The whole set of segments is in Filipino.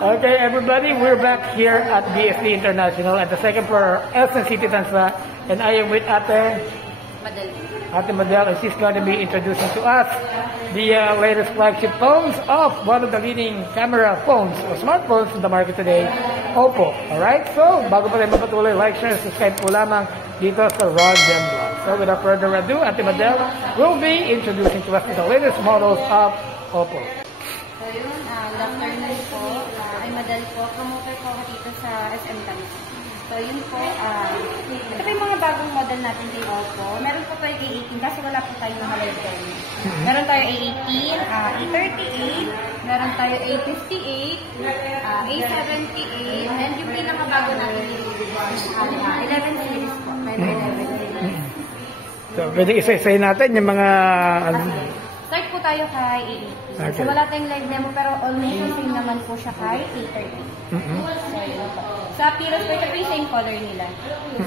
Okay, everybody, we're back here at BSD International at the second floor, Elson City Tansa, and I am with Ate Madel, and she's going to be introducing to us the latest flagship phones of one of the leading camera phones or smartphones in the market today, Oppo. Alright, so bago pa tayo mapatuloy, like, share, subscribe po lamang dito sa Rod Dem Vlog. So without further ado, Ate Madel will be introducing to us the latest models of Oppo. So yun, good afternoon po. I'm Madel po. Promoter po ako dito sa SM Tansa. So yun po, ito po yung mga bagong model natin kay Oppo. Meron po tayo A18 kasi wala po tayo mga level. Meron tayo A18, A38, meron tayo A58, A78, and yung pinakabago natin yung 11 series po. Meron 11 series. So pwede isa-isay natin yung mga... Start po tayo kay A18. Okay. So wala tayong live demo pero almost the same naman po siya kay A30. So yun po. Sa appearance po, ito po yung same color nila.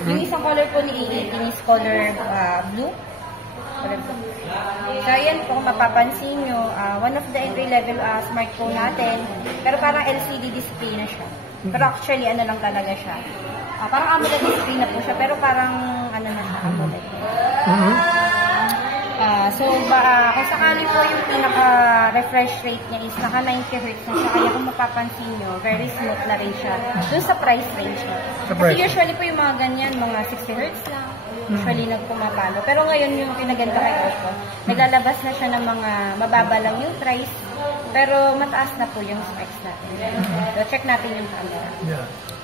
Yung isang color po ni A18 is color blue. So ayan po, kung mapapansin nyo, one of the entry-level smartphone natin, pero parang LCD display na siya. Pero actually, ano lang talaga siya. Parang AMOLED display na po siya, pero parang ano na siya, AMOLED. So, kung sakali po yung pinaka-refresh rate niya is naka 90 Hz na siya, kaya kung mapapansin nyo, very smooth na rin siya. Doon sa price range niya. Kasi usually po yung mga ganyan, mga 60 Hz lang, usually nagpumapalo. Pero ngayon yung pinaganda kay Oppo, naglalabas na siya ng mga mababa lang yung price, pero mataas na po yung specs natin. So, check natin yung camera.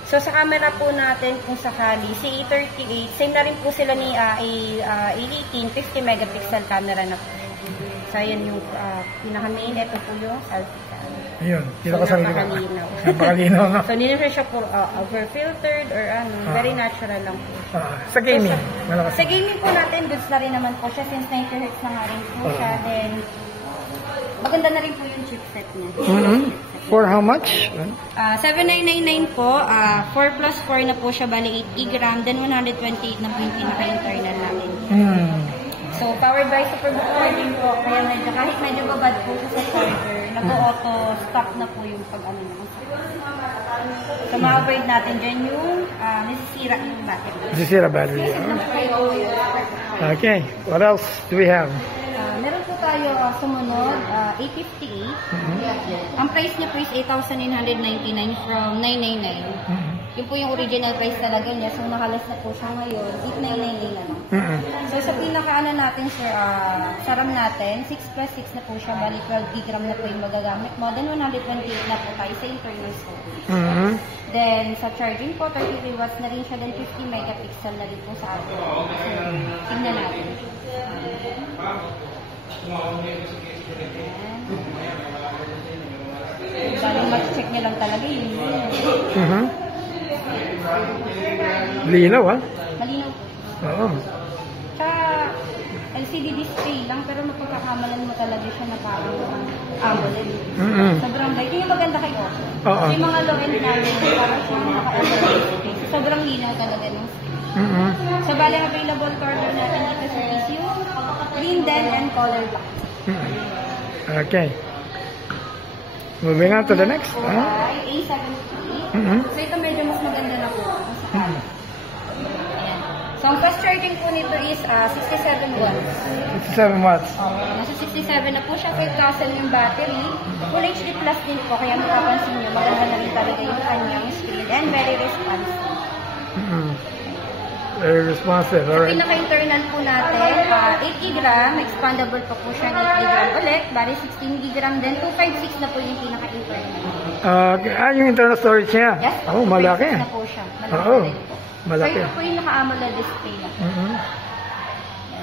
So, sa camera po natin, kung sakali, si A38, same na rin po sila ni A18, 50 megapixel camera na po. So, yan yung pinaka-main. Ito po yung selfie cam. Ayun, napakalinaw. Napakalinaw, no? So, hindi na siya po over-filtered or ano, very natural lang po. Sa gaming? So, sa gaming po natin, goods na rin naman po siya since 90 Hz na nga rin po siya. Then, maganda na rin po yung chipset niya. For how much? 7999 po. 4 plus 4 na po siya, bali 8 GB, then 128 na po yung pinaka-internal natin. So, powered by Superbook din po. Kaya kahit medyo babad po siya sa charger, nag-auto stop na po yung pag-ano naman. So, ma-avoid natin dyan yung nasisira yung battery. Nasisira battery. Okay. What else do we have? Meron po tayo sumunod, A58. Ang price niya po is 8,999 from 999. Yun po yung original price talaga niya. So, nakalas na po siya ngayon. 8,999 na lang. So, sa pinaka-ano natin, sir, sa RAM natin, 6 plus 6 na po siya. Bali, 12 GB na po yung magagamit mo. Then, 128 na po tayo sa internal storage. Then, sa charging po, 33 watts na rin siya. Then, 50 megapixel na rin po sa atin. So, tingnan natin. Sabi mag-check niya lang talaga yun. Linaw, ha? Malinaw. Oo. Sa LCD display lang, pero mapagkakamalan mo talaga siya na parang AMOLED. Sobrang light. Yung maganda kay Oppo. So, yung mga low-end namin, parang siyang naka-AMOLED display. Sobrang linaw talaga ng screen. So, bali available order natin dito sa issue, green den and color black. Okay. Moving on to the next. A73. So, ito medyo mas maganda na po. So, ang fast charging po nito is 67 watts. 67 watts. Nasa 67 na po siya. 5,000 yung battery. Full HD Plus din po. Kaya makapansin nyo, maganda na rin talaga yung kanyang screen. And very responsive. Very responsive. Alright. Pinaka-internal po natin, 8 GB. Expandable pa po siya ng 8 GB ulit. Bali 16 GB. Then 256 na po yung pinaka-internal. Yung internal storage niya? Yes. Oh, malaki. Na po siya. Malaki. So, ito po yung naka-AMOLED display na.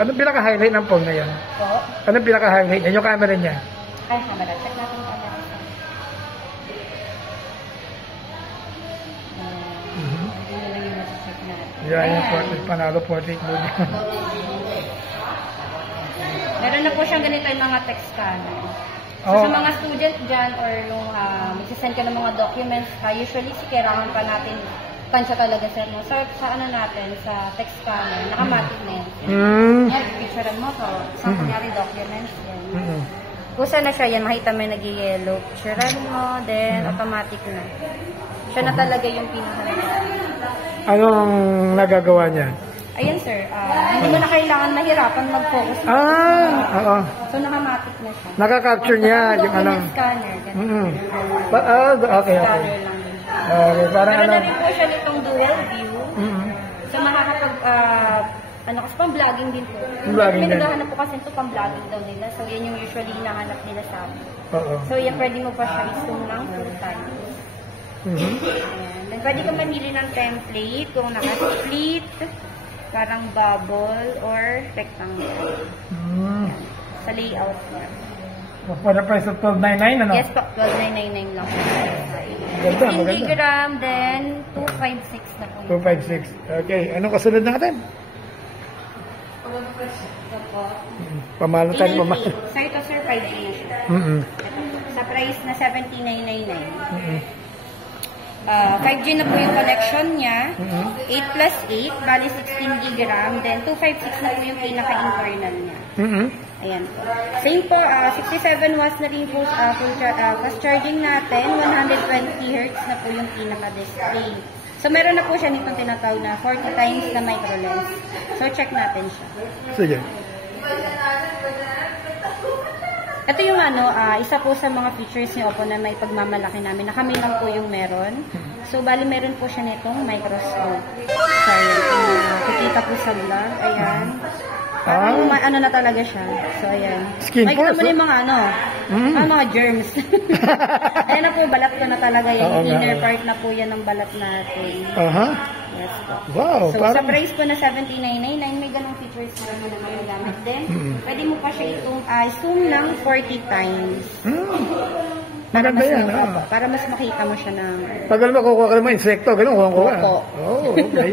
Anong pinaka-highlight ng phone na yan? Po? Anong pinaka-highlight niya? Yung camera niya? Ay, camera. Check natin yung camera. Yan yung panalo portrait mode. Meron na po siyang ganito yung mga text scanner. So, sa mga student dyan or yung magsasend ka ng mga documents, usually kailangan pa natin tansya talaga sir. No? So, sa ano natin, sa text scanner, nakamatic na yan. Yan, picturean mo to. Sa kunyari documents yan. Kusa na siya, yan, makita mo yung nag-yellow. Picturean mo, then automatic na. Siya na talaga yung pinaka. Anong nagagawa niya? Ayan sir, hindi mo na kailangan mahirapan mag-focus. Oo. So nakamatic na siya. Nakaka-capture niya yung ano. Scanner. Okay. Scanner lang din. Okay, parang Pero ano. na rin po siya nitong dual view. So makakapag, kasi pang-vlogging din po. Vlogging din. May naghahanap po kasi ito pang-vlogging daw nila. So yan yung usually hinahanap nila sa amin. Oo. So yan, pwede mo pa siya i-zoom ng full time. Ayan. Then pwede ka mamili ng template kung naka-split, parang bubble, or rectangle. Sa layout niya. For the price of 12.99, ano? Yes po, 12,999 lang po. Maganda, 15 maganda. gram, then 256 na po. 256. Okay, anong kasunod natin? Ito po. Pamalo tayo, pamalo. So ito sir, 5G na siya. Sa price na 79,999. 5G na po yung collection niya. 8 plus 8, bali 16 gram. Then 256 na po yung pinaka-internal niya. Ayan po. Same po, 67 watts na rin po fast charging natin. 120 Hz na po yung pinaka-display. So meron na po siya nitong tinatawag na 40 times na micro lens. So check natin siya. Sige. Ito yung isa po sa mga features ni Oppo na may pagmamalaki namin, na kami lang po yung meron. So, bali meron po siya nitong microscope. So, kikita po sa vlog. Ayan. Parang ano na talaga siya. So, ayan. Skin makikita pores, mo na yung mga mga germs. Ayan na po, balat ko na talaga yung inner part na po yan ng balat natin. Yes po. Wow, so, parang sa price po na 79,999, may ganong features na naman na magagamit din. Pwede mo pa siya itong zoom ng 40 times. maganda yan. Para mas makita mo siya ng... Pag alam mo, kukuha ka naman insekto, gano'n, kuha ka. Opo. Oh, okay.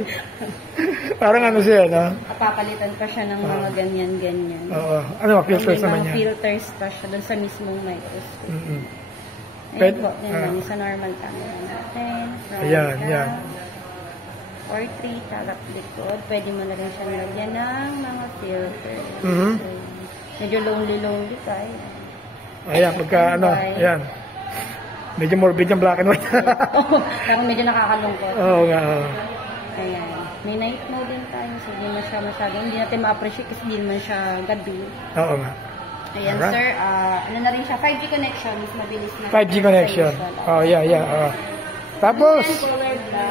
Parang ano siya, no? Papalitan pa siya ng mga ganyan-ganyan. Oo. Ano, filters naman mga yan. filters pa siya doon sa mismong microscope. Pwede- Ayan po, yan sa normal camera natin. Ayan, yan. Portrait, harap likod. Pwede mo na rin siya lagyan ng mga filters. Medyo lonely ka. Ayan, pagka ano, ayan. Medyo morbid yung black and white. Parang medyo nakakalungkot. Oo nga. Ayan. May night mode din tayo. So, hindi na siya masyado. Hindi natin ma-appreciate kasi hindi naman siya gabi. Oo nga. Ayan, Alright. sir. Ano na rin siya? 5G connection. Mas mabilis na. 5G connection. Oh, yeah. Tapos, Colored na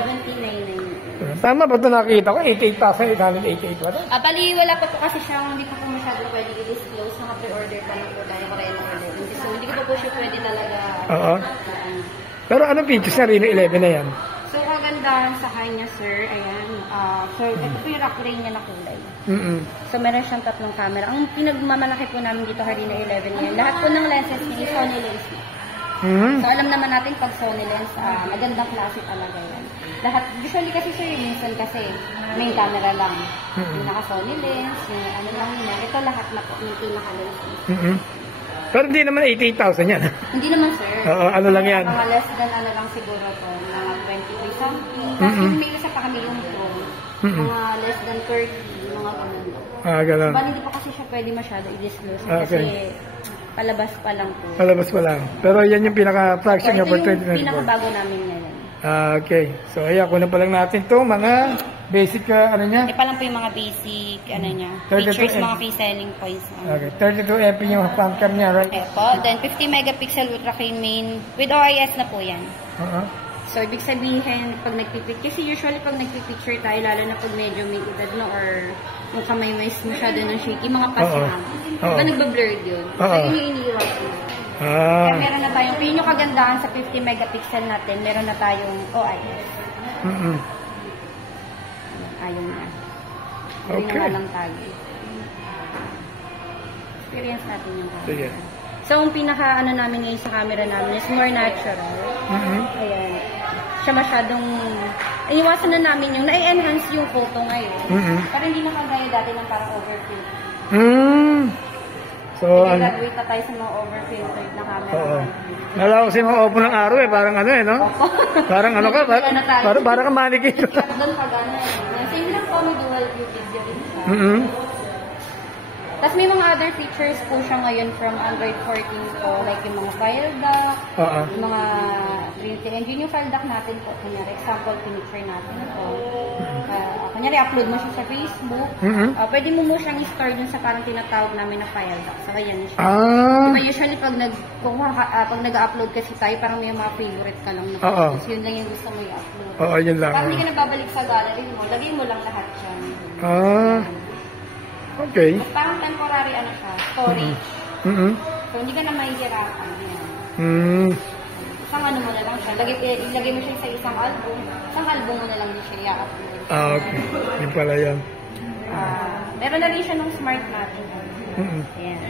1799. tama ba ito nakita ko? 88,888 ba ito? Bali, wala pa po kasi siyang hindi ko po masyado pwede i-disclose. Naka-pre-order pa lang po tayo para i-order. So, hindi ko po siya pwede talaga. Oo. Pero anong features na Reno 11 na yan? So, kagandahan sa kanya, sir. Ayan. So, ito po yung rack ring niya na kulay. So, meron siyang tatlong camera. Ang pinagmamalaki po namin dito kay Reno 11 yan, lahat po ng lenses niya is Sony lens. So, alam naman natin pag Sony lens, magandang klase talaga yan. Lahat, usually kasi sir, minsan kasi main camera lang. Yung naka-Sony lens, yung ano lang yun. Ito lahat na po, yung pinaka-lens. Pero hindi naman 88,000 yan. Hindi naman sir. Oo, ano lang yan? Mga less than ano lang siguro po, mga 23 something. Kasi may isa pa kami yung pro. Mga less than 30, mga ganun lang. Ganun. Bali, hindi pa kasi siya pwede masyado i-disclose. Okay. Kasi palabas pa lang po. Palabas pa lang. Pero yan yung pinaka-flagship niya for Ito yung 2024. pinakabago namin ngayon. Okay. So, ayan, kunin pa lang natin to mga basic, ano niya? Pa lang po yung mga basic, niya, 32 features, MP. mga key selling points. Okay. 32 MP yung front cam niya, right? Ito. Then, 50 megapixel ultra clean main with OIS na po yan. So, ibig sabihin, pag nagpipicture, kasi usually pag nagpipicture tayo, lalo na pag medyo may edad no, or yung kamay may masyado ng shaky, mga pasang. Diba nagbablurred yun? So, yun yung iniiwas mo. Kaya meron na tayong, yun yung kagandahan sa 50 megapixel natin, meron na tayong OIS. Ayun na. Okay. Na lang tayo. Experience natin yung camera. Sige. So, ang pinaka namin ngayon sa camera namin is more natural. Ayan. Siya masyadong... Iniwasan na namin yung na-enhance yung photo ngayon. Para hindi na kagaya dati ng parang overfilter. So, Graduate na tayo sa mga overfiltered na camera. Oo. Nalaw kasi mga opo ng araw parang ano no? Parang ano ka, parang ka mannequin. Doon pag ano. Same lang po, may dual view video rin siya. Tapos may mga other features po siya ngayon from Android 14 po, like yung mga file dock, yung mga built-in engine, yung file dock natin po, kunyari, example, pinicture natin po. Kunyari, upload mo siya sa Facebook, pwede mo siyang i-store dun sa parang tinatawag namin na file dock. So, ayan siya. Diba, usually, pag nag-upload kasi tayo, parang may mga favorite ka lang na photos. Yun lang yung gusto mo i-upload. Oo, yun lang. Parang hindi ka nababalik sa gallery mo, lagay mo lang lahat dyan. Okay. Parang temporary siya, storage. So, hindi ka na mahihirapan. Isang ano mo na lang siya. Ilagay mo siya sa isang album. Isang album mo na lang din siya i-upload. Okay. Yun pala yan. Meron na rin siya ng smart natin. Ayan.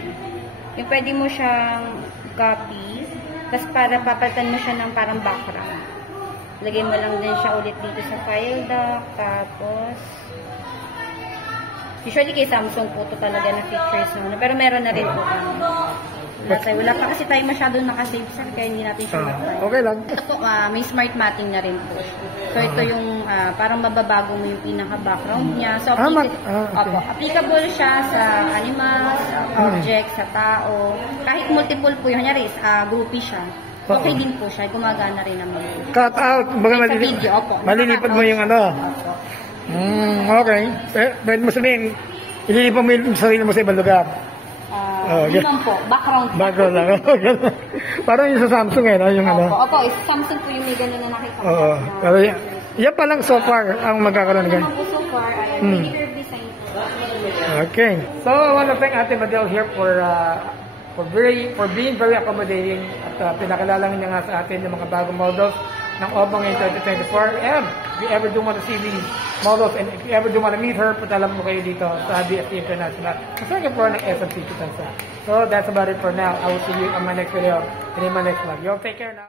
Yung pwede mo siyang copy, tapos para papalitan mo siya ng parang background. Lagay mo lang din siya ulit dito sa file dock, tapos usually kay Samsung po ito talaga na features mo. Pero meron na rin po kami. Wala pa kasi tayo masyadong nakasave sir, kaya hindi natin siya na-try. Okay lang. Ito po, may smart matting na rin po. So ito yung parang mababago mo yung pinaka-background niya. So applicable siya sa animals, objects, sa tao. Kahit multiple po yun, kunyari groupie siya. Okay din po siya, gumagana rin naman. Cut out, baga malilipad mo yung ano. Okay. Pwede mo sabihin, ililipan mo yung sarili mo sa ibang lugar. Yun lang po, background. Background lang. Parang yung sa Samsung yung ano. Opo, Samsung po yung may gano'n na nakita. Pero yan pa lang so far ang magkakaroon ng ganyan. So far, mini curve design. Okay. So I want to thank Ate Madel here for being very accommodating at pinakilala niya nga sa atin yung mga bagong models ng Oppo in 2024. And if you ever do want to see these models and if you ever do want to meet her, patalam mo kayo dito sa BFT International sa second floor ng SM City Tansa. So that's about it for now. I will see you on my next video and in my next vlog. Y'all take care now.